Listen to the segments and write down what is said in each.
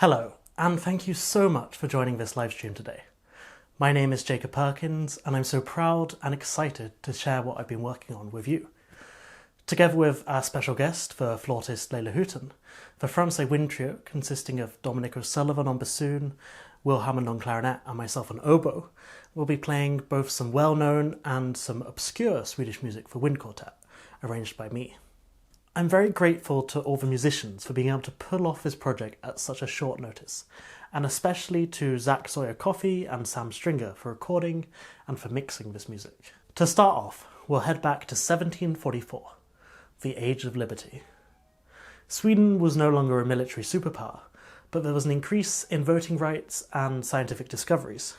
Hello, and thank you so much for joining this live stream today. My name is Jacob Perkins, and I'm so proud and excited to share what I've been working on with you. Together with our special guest, the flautist Leila Houghton, the Francais Wind Trio, consisting of Dominic O'Sullivan on bassoon, Will Hammond on clarinet, and myself on oboe, will be playing both some well-known and some obscure Swedish music for wind quartet, arranged by me. I'm very grateful to all the musicians for being able to pull off this project at such a short notice, and especially to Zach Sawyer Coffey and Sam Stringer for recording and for mixing this music. To start off, we'll head back to 1744, the Age of Liberty. Sweden was no longer a military superpower, but there was an increase in voting rights and scientific discoveries.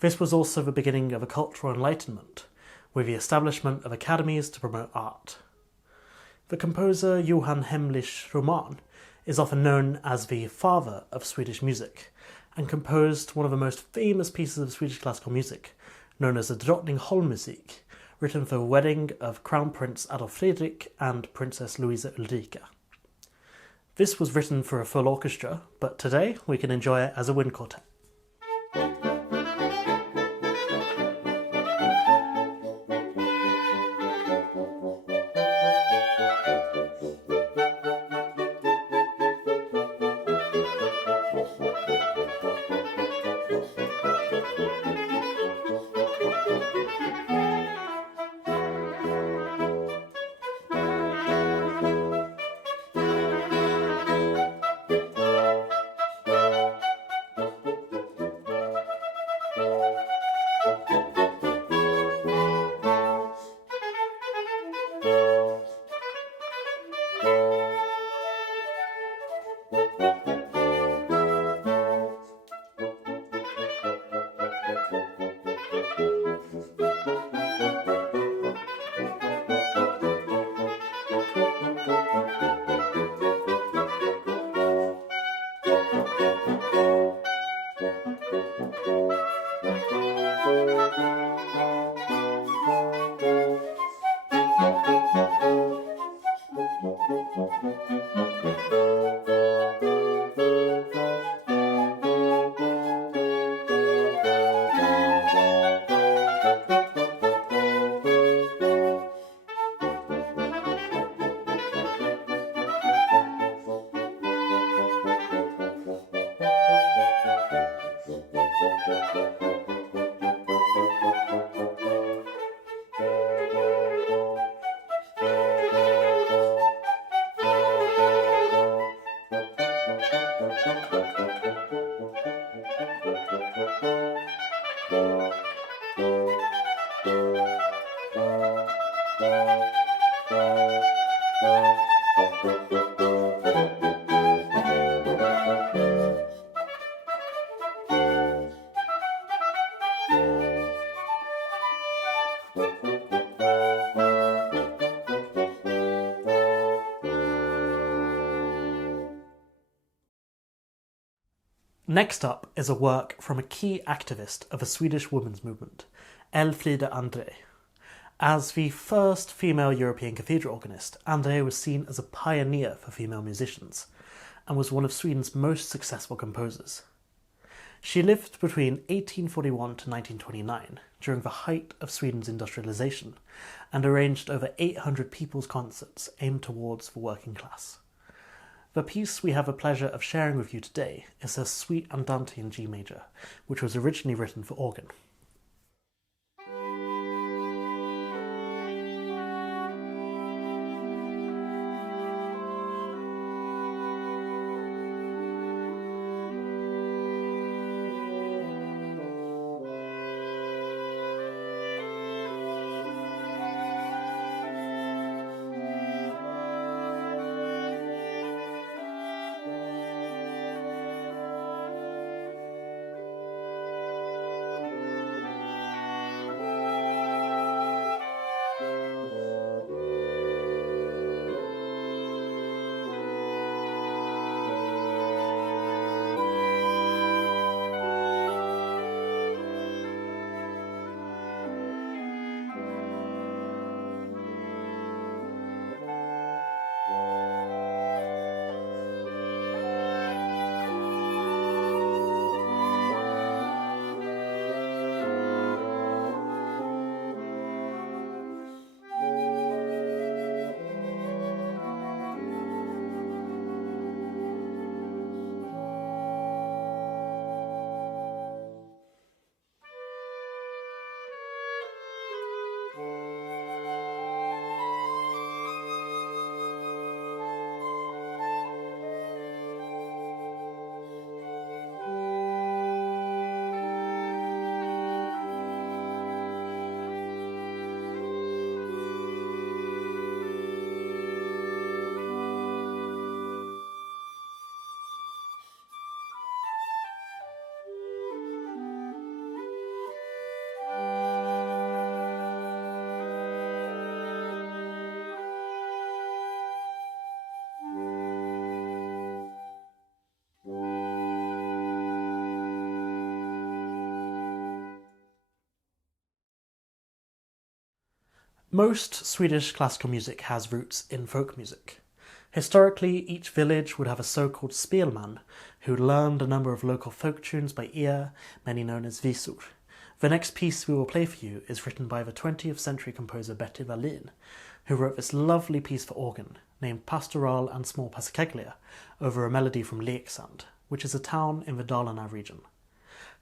This was also the beginning of a cultural enlightenment, with the establishment of academies to promote art. The composer Johan Hemlich Roman is often known as the father of Swedish music, and composed one of the most famous pieces of Swedish classical music, known as the Drottningholmmusik, written for the wedding of Crown Prince Adolf Fredrik and Princess Louisa Ulrika. This was written for a full orchestra, but today we can enjoy it as a wind quartet. Next up is a work from a key activist of the Swedish women's movement, Elfriede André. As the first female European cathedral organist, André was seen as a pioneer for female musicians, and was one of Sweden's most successful composers. She lived between 1841 to 1929, during the height of Sweden's industrialization, and arranged over 800 people's concerts aimed towards the working class. The piece we have the pleasure of sharing with you today is her Suite Andante in G major, which was originally written for organ. Most Swedish classical music has roots in folk music. Historically, each village would have a so-called spelman who learned a number of local folk tunes by ear, many known as visor. The next piece we will play for you is written by the 20th century composer Bertil Wallin, who wrote this lovely piece for organ named Pastoral and Small Passacaglia over a melody from Leksand, which is a town in the Dalarna region.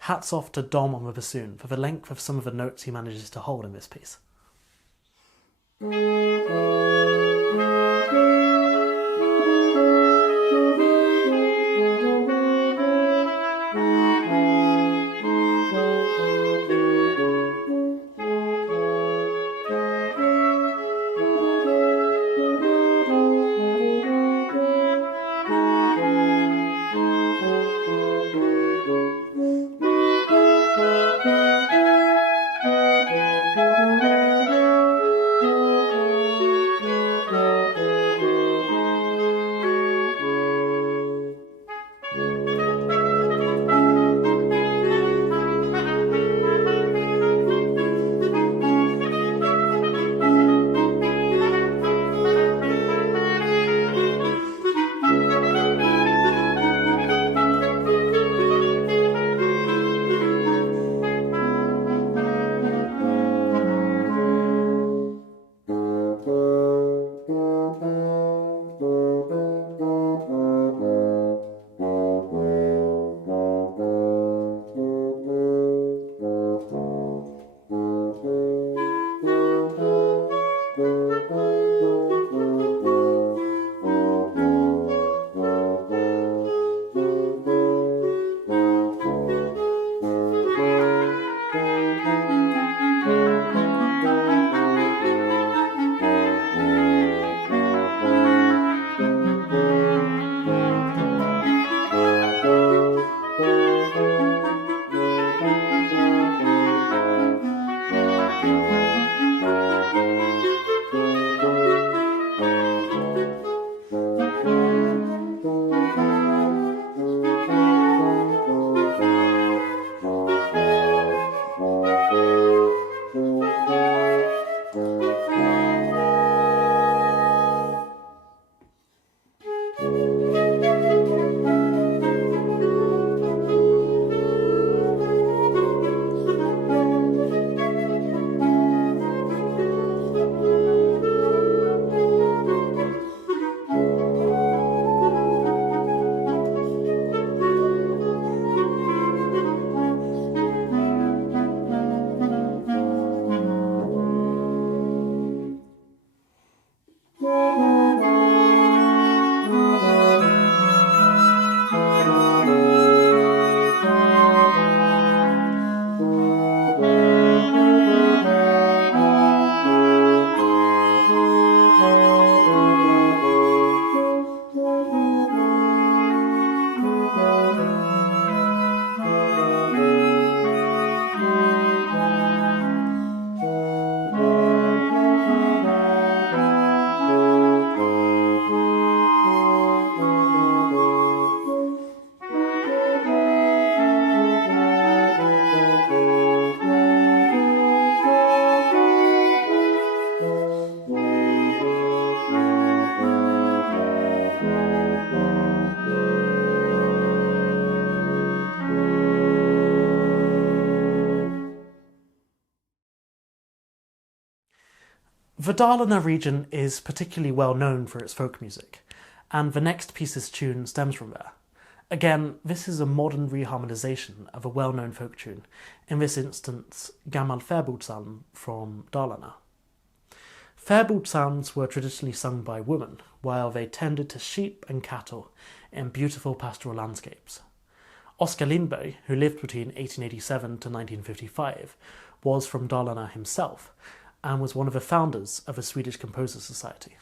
Hats off to Dom on the bassoon for the length of some of the notes he manages to hold in this piece. The Dalarna region is particularly well known for its folk music, and the next piece's tune stems from there. Again, this is a modern reharmonisation of a well-known folk tune, in this instance Gammal Fäbodpsalm from Dalarna. Fäbodpsalms were traditionally sung by women, while they tended to sheep and cattle in beautiful pastoral landscapes. Oskar Lindberg, who lived between 1887 to 1955, was from Dalarna himself, and was one of the founders of the Swedish Composers Society.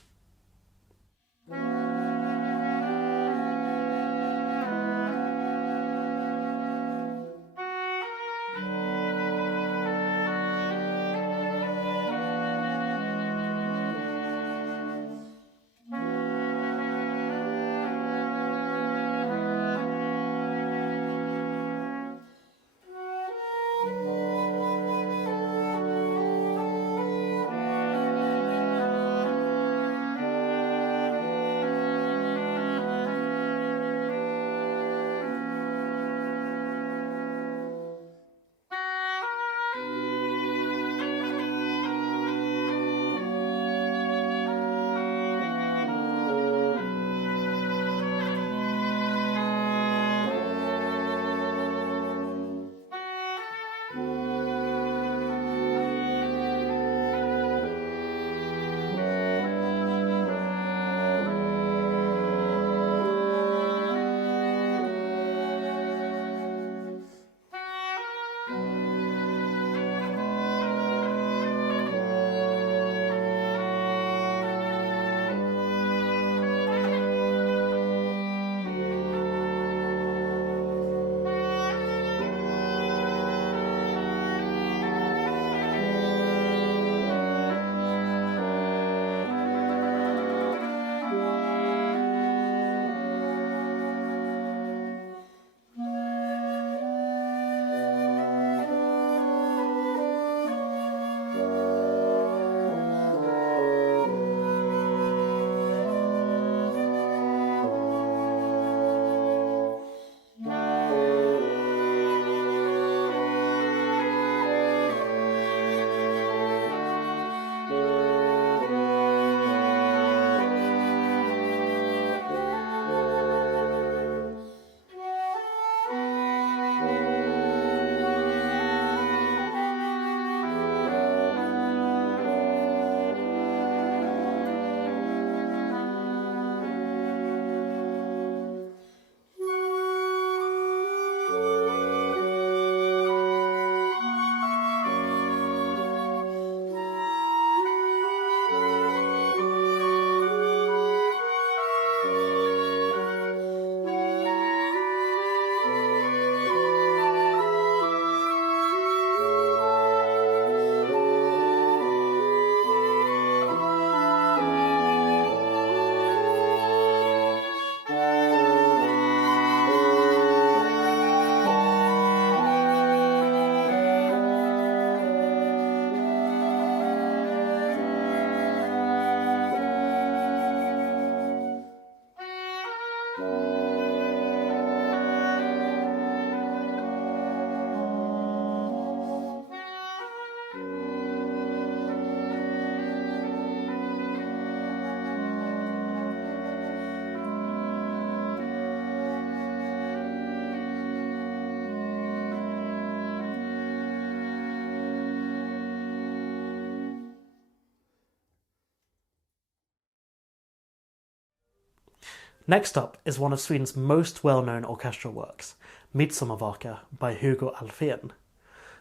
Next up is one of Sweden's most well-known orchestral works, Midsommarvaka by Hugo Alfvén.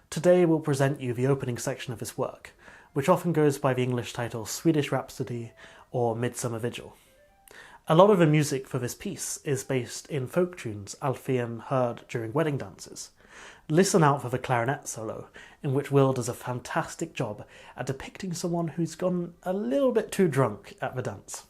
Today we'll present you the opening section of his work, which often goes by the English title Swedish Rhapsody or Midsummer Vigil. A lot of the music for this piece is based in folk tunes Alfvén heard during wedding dances. Listen out for the clarinet solo, in which Will does a fantastic job at depicting someone who's gone a little bit too drunk at the dance.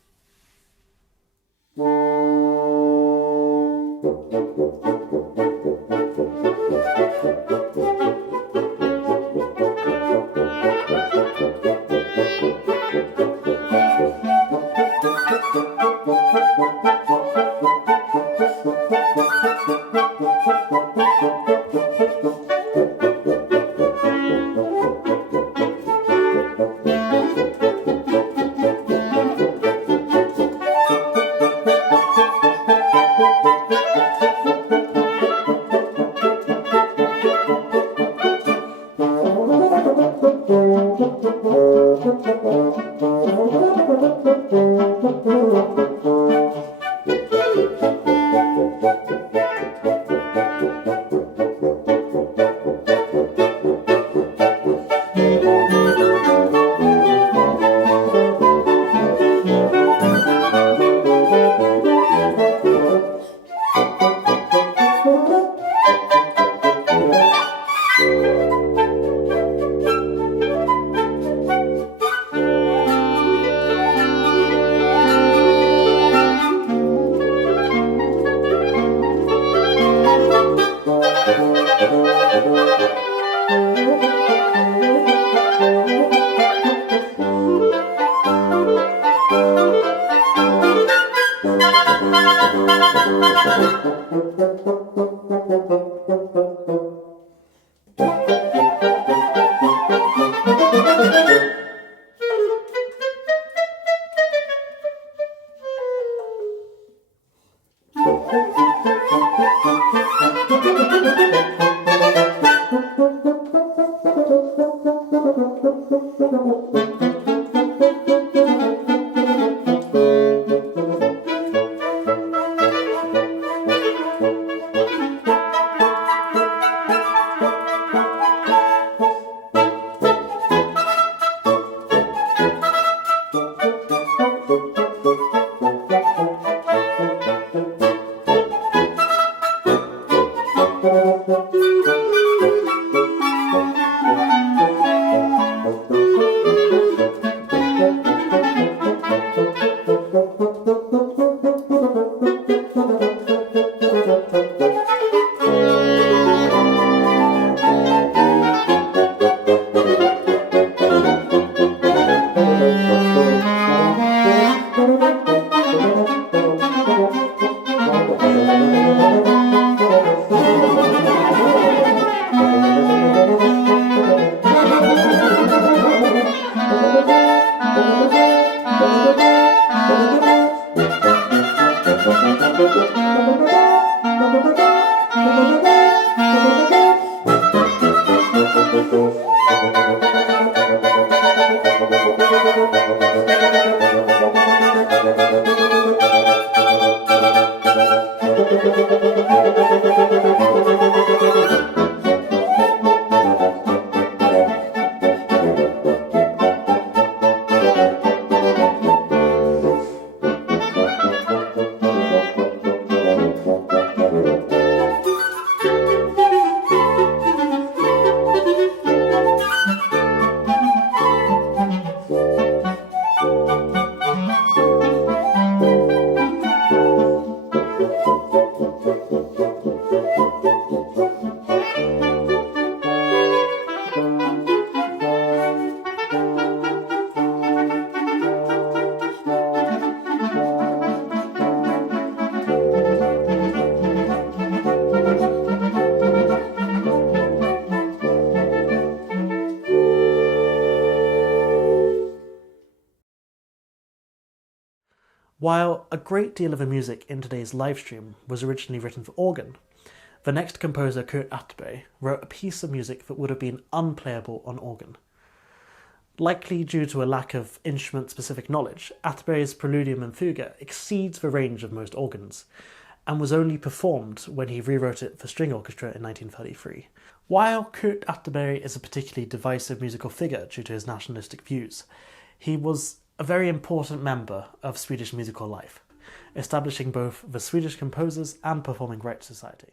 While a great deal of the music in today's livestream was originally written for organ, the next composer, Kurt Atterberg, wrote a piece of music that would have been unplayable on organ. Likely due to a lack of instrument-specific knowledge, Atterbury's Preludium and Fuga exceeds the range of most organs, and was only performed when he rewrote it for string orchestra in 1933. While Kurt Atterbury is a particularly divisive musical figure due to his nationalistic views, he was a very important member of Swedish musical life, establishing both the Swedish Composers and Performing Rights Society.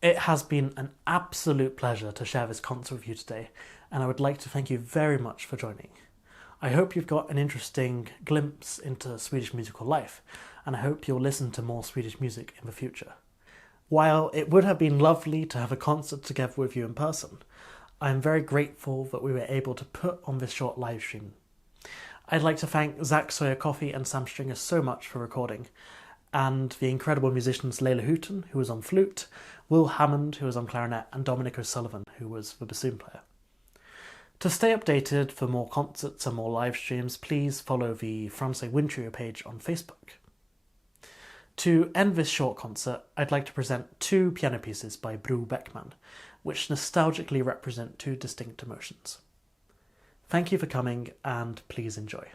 It has been an absolute pleasure to share this concert with you today, and I would like to thank you very much for joining. I hope you've got an interesting glimpse into Swedish musical life, and I hope you'll listen to more Swedish music in the future. While it would have been lovely to have a concert together with you in person, I am very grateful that we were able to put on this short live stream. I'd like to thank Zach Sawyer Coffey and Sam Stringer so much for recording, and the incredible musicians Layla Houghton, who was on flute, Will Hammond, who was on clarinet, and Dominic O'Sullivan, who was the bassoon player. To stay updated for more concerts and more live streams, please follow the Francais Wind Trio page on Facebook. To end this short concert, I'd like to present two piano pieces by Bro Beckman, which nostalgically represent two distinct emotions. Thank you for coming, and please enjoy.